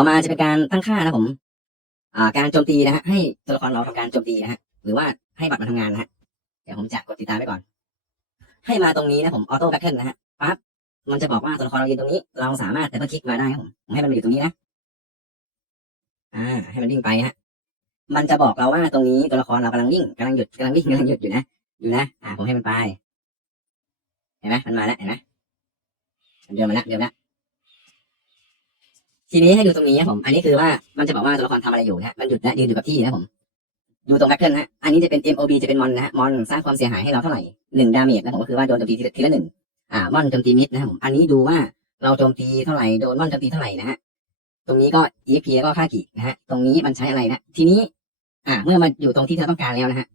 ต่อมาจะเป็นการตั้งค่านะผมการโจมตีนะฮะให้ตัวละครเราทำการโจมตีนะฮะหรือว่าให้บัตรมันทำงานนะฮะเดี๋ยวผมจะกดติดตามไปก่อน ให้มาตรงนี้นะผมออโต้แบทเทิลนะฮะปั๊บมันจะบอกว่าตัวละครเรายืนตรงนี้ เราสามารถแต่เพิ่คลิกมาได้ครับผมผมให้มันอยู่ตรงนี้นะอ่า ให้มันวิ่งไปฮะมันจะบอกเราว่าตรงนี้ตัวละครเรากำลังวิ่งกำลังหยุดกำลังวิ่งกำลังหยุดอยู่นะอยู่นะอ่าผมให้มันไปเห็นไหมมันมาแล้วเห็นไหมเดินมาแล้วเดินมาแล้ว ทีนี้ให้ดูตรงนี้ครับผม อันนี้คือว่ามันจะบอกว่าตัวละครทำอะไรอยู่นะมันหยุดและยืนอยู่กับที่นะผม ดูตรงแบทเทิลนะอันนี้จะเป็น MOB จะเป็นมอนนะฮะมอนสร้างความเสียหายให้เราเท่าไหร่หนึ่งดาเมจนะผมก็คือว่าโดนโจมตีทีละหนึ่งอ่ามอนโจมตีมิดนะผม อันนี้ดูว่าเราโจมตีเท่าไหร่โดนมอนโจมตีเท่าไหร่นะฮะ ตรงนี้ก็ EXP ก็ค่ากินะฮะ ตรงนี้มันใช้อะไรนะ ทีนี้ อ่า เมื่อมาอยู่ตรงที่เราต้องการแล้วนะฮะ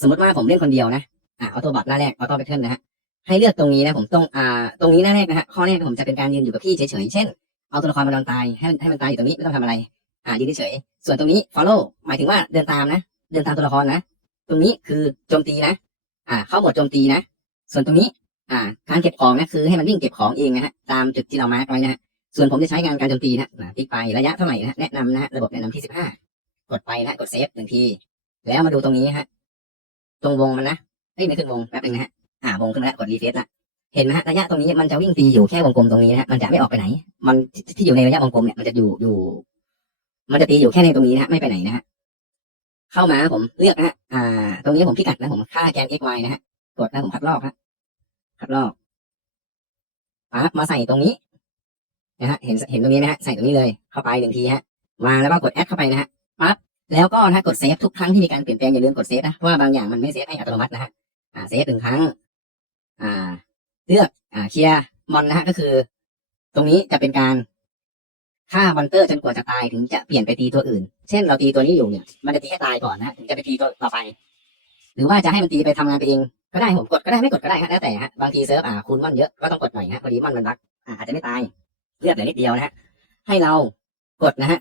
สมมติว่าผมเล่นคนเดียวนะ อ่าออโต้บอทหน้าแรกออโต้แบทเทิลนะฮะ ให้เลือกตรงนี้นะผมตรง อ่า ตรงนี้หน้าแรกนะฮะ ข้อแรกผมจะเป็นการยืนอยู่กับที่เฉยๆ เช่น เอาตัวละครมานอนตายให้ให้มันตายอยู่ตรงนี้ไม่ต้องทำอะไร อ่ายืนเฉยส่วนตรงนี้ follow หมายถึงว่าเดินตามนะ เดินตามตัวละครนะ ตรงนี้คือโจมตีนะ อ่า เข้าหมดโจมตีนะ ส่วนตรงนี้ อ่า การเก็บของนะคือให้มันวิ่งเก็บของเองนะฮะตามจุดที่เรามาร์กไว้นะฮะส่วนผมจะใช้งานการโจมตีนะอ่าติ๊กไประยะเท่าไหร่นะแนะนำนะฮะระบบแนะนำที่สิบห้ากดไปนะกดเซฟหนึ่งที แล้วมาดูตรงนี้ฮะ ตรงวงมันนะเอ้ยไม่ขึ้นวงแป๊บนึงนะฮะอ่าวงขึ้นแล้วกดรีเฟซละ เห็นไหมฮะระยะตรงนี้มันจะวิ่งตีอยู่แค่วงกลมตรงนี้นะฮะมันจะไม่ออกไปไหน มันที่อยู่ในระยะวงกลมเนี่ยมันจะอยู่อยู่ มันจะตีอยู่แค่ในตรงนี้นะฮะไม่ไปไหนนะฮะเข้ามาผมเลือกนะฮะอ่า ตรงนี้ผมพิกัดนะผมค่าแกน x y นะฮะกดนะผมคัดลอกฮะคัดลอกปั๊บมาใส่ตรงนี้นะฮะเห็นเห็นตรงนี้ไหมฮะใส่ตรงนี้เลยเข้าไปหนึ่งทีฮะวางแล้วก็กดแอดเข้าไปนะฮะปั๊บแล้วก็นะฮะกดเซฟทุกครั้งที่มีการเปลี่ยนแปลงอย่าลืมกดเซฟนะเพราะว่าบางอย่างมันไม่เซฟให้อัตโนมัตินะฮะอ่าเซฟหนึ่งครั้ง เลือกอ่าเคลียร์มอนนะฮะก็คือ ตรงนี้จะเป็นการฆ่ามอนเตอร์จนกว่าจะตายถึงจะเปลี่ยนไปตีตัวอื่น เช่นเราตีตัวนี้อยู่เนี่ยมันจะตีให้ตายก่อนนะถึงจะไปตีตัวต่อไป หรือว่าจะให้มันตีไปทำงานไปเองก็ได้ผมกดก็ได้ไม่กดก็ได้ฮะแล้วแต่ฮะบางทีเซิร์ฟอ่าคูณมอนเยอะก็ต้องกดหน่อยฮะพอดีมอนมันบักอ่าอาจจะไม่ตายเลือกแต่นิดเดียวนะฮะให้เรากดนะฮะ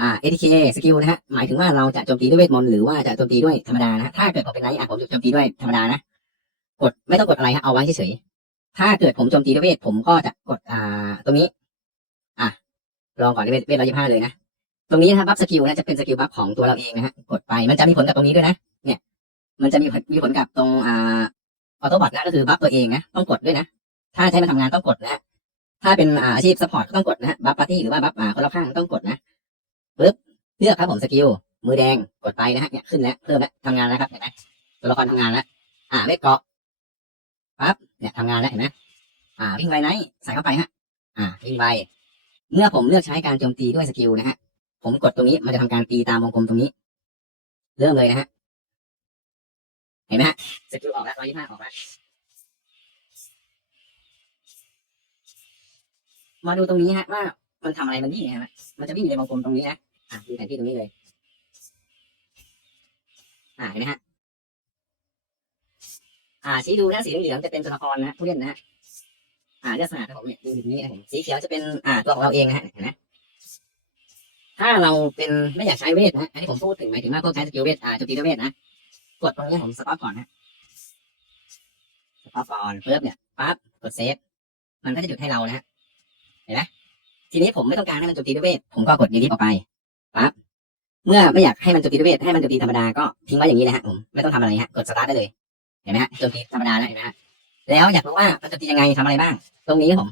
อ่า ATK สกิลนะฮะหมายถึงว่าเราจะโจมตีด้วยเวทมนต์หรือว่าจะโจมตีด้วยธรรมดานะฮะถ้าเกิดผมเป็นไนท์อะผมจะโจมตีด้วยธรรมดานะกดไม่ต้องกดอะไรฮะเอาไว้เฉย ถ้าเกิดผมโจมตีด้วยเวท ผมก็จะกดอ่าตรงนี้ อะ ลองก่อนเวทเวทร้อยยี่ห้าเลยนะ ตรงนี้นะครับบัฟสกิลนะจะเป็นสกิลบัฟของตัวเราเองนะฮะ กดไปมันจะมีผลกับตรงนี้ด้วยนะ เนี่ย มันจะมีมีผลกับตรงอ่าออโต้บอทนะก็คือบัฟตัวเองนะ ต้องกดด้วยนะ ถ้าใช้มันทำงานต้องกดนะ ถ้าเป็นอาชีพซัพพอร์ตก็ต้องกดนะฮะบัฟปาร์ตี้หรือว่าบัฟอ่าคนรอบข้างต้องกดนะปึ๊บเลือกครับผมสกิลมือแดงกดไปนะฮะเนี่ยขึ้นแล้วเพิ่มแล้วทำงานแล้วครับเห็นไหมตัวละครทำงานแล้วอ่าเวทเกาะ ปั๊บเนี่ยทำงานแล้วเห็นไหมอ่าวิ่งไวไนท์ใส่เข้าไปฮะ อ่าวิ่งไวเมื่อผมเลือกใช้การโจมตีด้วยสกิลนะฮะ ผมกดตรงนี้มันจะทำการตีตามวงกลมตรงนี้ เริ่มเลยนะฮะ เห็นไหมฮะสกิลออกแล้วร้อยยี่ห้าออกแล้วมาดูตรงนี้ฮะว่ามันทำอะไรมันวิ่งฮะมันจะวิ่งอยู่ในวงกลมตรงนี้นะอะดูแผนที่ตรงนี้เลย อ่าเห็นไหมฮะ อ่าชี้ดูนะสีเหลืองจะเป็นตัวละครนะผู้เล่นนะฮะอ่าเลือกสถานครับผมเนี่ยดูนี้นะผมสีเขียวจะเป็นอ่าตัวของเราเองนะฮะนไหมถ้าเราเป็นไม่อยากใช้เวทนะฮะอันนี้ผมพูดถึงหมายถึงว่าพวกใช้สกิลเวทอ่าจมตีด้วยเวทนะกดตรงนี้ผมสต็อปก่อนนะสต็อปก่อนปุ๊บเนี่ยปั๊บกดเซฟมันก็จะหยุดให้เรานะฮะเห็นไหมทีนี้ผมไม่ต้องการให้มันจมตีด้วยเวทผมก็กดดีลิทออกไปปั๊บเมื่อไม่อยากให้มันจมตีด้วยเวทให้มันจมตีธรรมดาก็ทิ้งไว้อย่างนี้นะฮะผมไม่ต้องทำอะไรฮะกดสตาร์ทได้เลย เห็นไหมฮะโจมตีธรรมดาแล้วเห็นไหมฮะแล้วอยากรู้ว่ามันโจมตียังไงทำอะไรบ้าง ตรงนี้ผม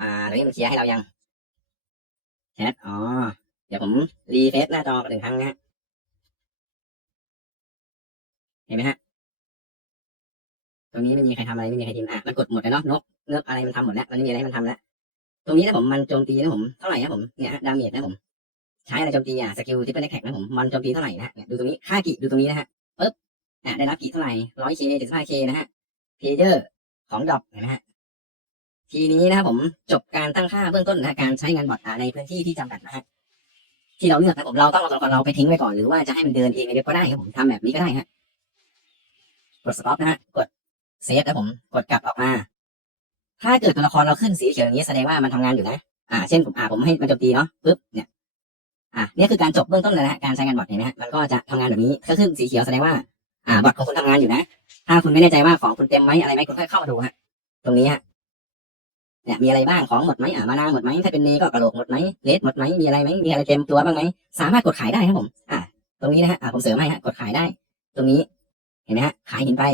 อ่าตรงนี้มันเคลียร์ให้เรายังแชทอ๋อเดี๋ยวผมรีเฟซหน้าจอหนึ่งครั้งนะฮะเห็นไหมฮะตรงนี้ไม่มีใครทำอะไรไม่มีใครทีมอะมันกดหมดแล้วเนาะนกเลือกอะไรมันทำหมดแล้วมันไม่มีอะไรมันทำแล้วตรงนี้นะผมมันโจมตีนะผมเท่าไหร่นะผมเนี่ยฮะดาเมจนะผมใช้อะไรโจมตีอะสกิลที่เป็นแท็กนะผมมันโจมตีเท่าไหร่นะฮะเนี่ยดูตรงนี้ค่ากิดูตรงนี้นะฮะปึ๊บอะ ได้รับกิเท่าไหร่ร้อยเคเจ็ดสิบห้าเคนะฮะเพเยอร์ของดอกเห็นไหมฮะทีนี้นะครับผมจบการตั้งค่าเบื้องต้นนะการใช้งานบอทในพื้นที่ที่จำกัดนะฮะที่เราเลือกนะผมเราต้องเอาตัวละครเราไปทิ้งไว้ก่อนหรือว่าจะให้มันเดินเองในเว็บก็ได้ครับผมทำแบบนี้ก็ได้ฮะกดสต็อปนะฮะกดเซฟนะผมกดกลับออกมา ถ้าเกิดตัวละครเราขึ้นสีเขียวอย่างนี้แสดงว่ามันทำงานอยู่นะอ่าเช่นผมอ่าผมให้มันจมตีเนาะปึ๊บเนี่ยอ่าเนี่ยคือการจบเบื้องต้นเลยนะการใช้งานบอทเห็นไหมฮะมันก็จะทำงานแบบนี้ก็ขึ้นสีเขียวแสดงว่า อ่าบอทของคุณทำงานอยู่นะ ถ้าคุณไม่แน่ใจว่าของคุณเต็มไหมอะไรไหมคุณค่อยเข้ามาดูฮะ ตรงนี้ฮะเนี่ยมีอะไรบ้างของหมดไหมอ่ามานาหมดไหมถ้าเป็นเนก็กระโหลกหมดไหมเลสหมดไหมมีอะไรไหมมีอะไรเต็มตัวบ้างไหมสามารถกดขายได้ครับผม อ่าตรงนี้นะฮะอ่าผมเสริมให้ฮะกดขายได้ ตรงนี้เห็นไหมฮะขายหินไป